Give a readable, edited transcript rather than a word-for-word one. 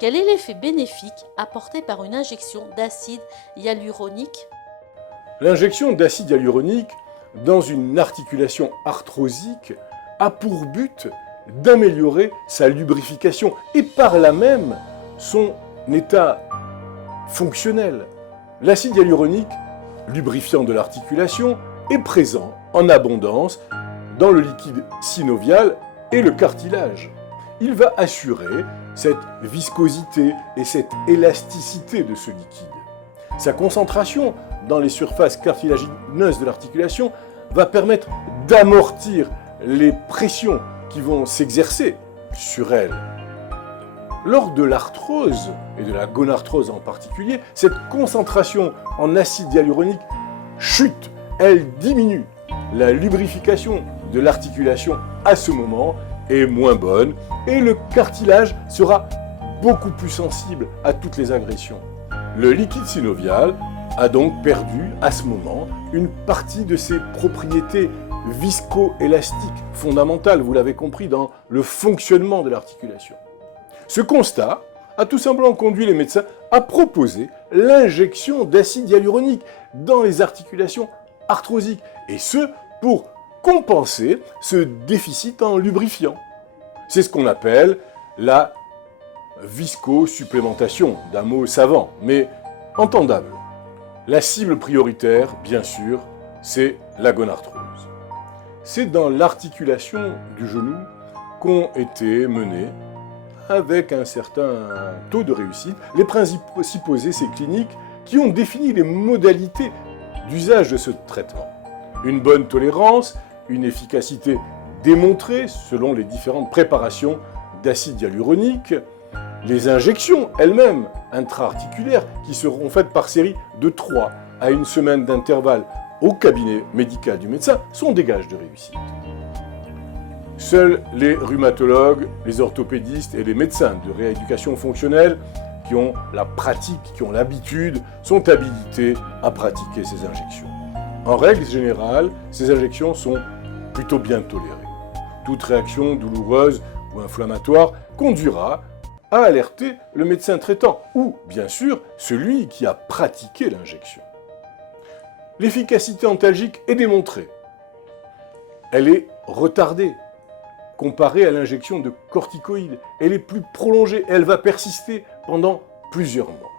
Quel est l'effet bénéfique apporté par une injection d'acide hyaluronique? L'injection d'acide hyaluronique dans une articulation arthrosique a pour but d'améliorer sa lubrification et par là même son état fonctionnel. L'acide hyaluronique, lubrifiant de l'articulation, est présent en abondance dans le liquide synovial et le cartilage. Il va assurer cette viscosité et cette élasticité de ce liquide. Sa concentration dans les surfaces cartilagineuses de l'articulation va permettre d'amortir les pressions qui vont s'exercer sur elle. Lors de l'arthrose, et de la gonarthrose en particulier, cette concentration en acide hyaluronique chute, elle diminue. La lubrification de l'articulation à ce moment est moins bonne et le cartilage sera beaucoup plus sensible à toutes les agressions. Le liquide synovial a donc perdu à ce moment une partie de ses propriétés visco-élastiques fondamentales, vous l'avez compris, dans le fonctionnement de l'articulation. Ce constat a tout simplement conduit les médecins à proposer l'injection d'acide hyaluronique dans les articulations arthrosiques, et ce pour compenser ce déficit en lubrifiant. C'est ce qu'on appelle la viscosupplémentation, d'un mot savant, mais entendable. La cible prioritaire, bien sûr, c'est la gonarthrose. C'est dans l'articulation du genou qu'ont été menées, avec un certain taux de réussite, les principaux essais cliniques qui ont défini les modalités d'usage de ce traitement. Une bonne tolérance, une efficacité démontrée selon les différentes préparations d'acide hyaluronique, les injections elles-mêmes intra-articulaires qui seront faites par série de 3 à 1 semaine d'intervalle au cabinet médical du médecin sont des gages de réussite. Seuls les rhumatologues, les orthopédistes et les médecins de rééducation fonctionnelle qui ont la pratique, qui ont l'habitude, sont habilités à pratiquer ces injections. En règle générale, ces injections sont plutôt bien tolérées. Toute réaction douloureuse ou inflammatoire conduira à alerter le médecin traitant ou, bien sûr, celui qui a pratiqué l'injection. L'efficacité antalgique est démontrée. Elle est retardée comparée à l'injection de corticoïdes. Elle est plus prolongée, elle va persister pendant plusieurs mois.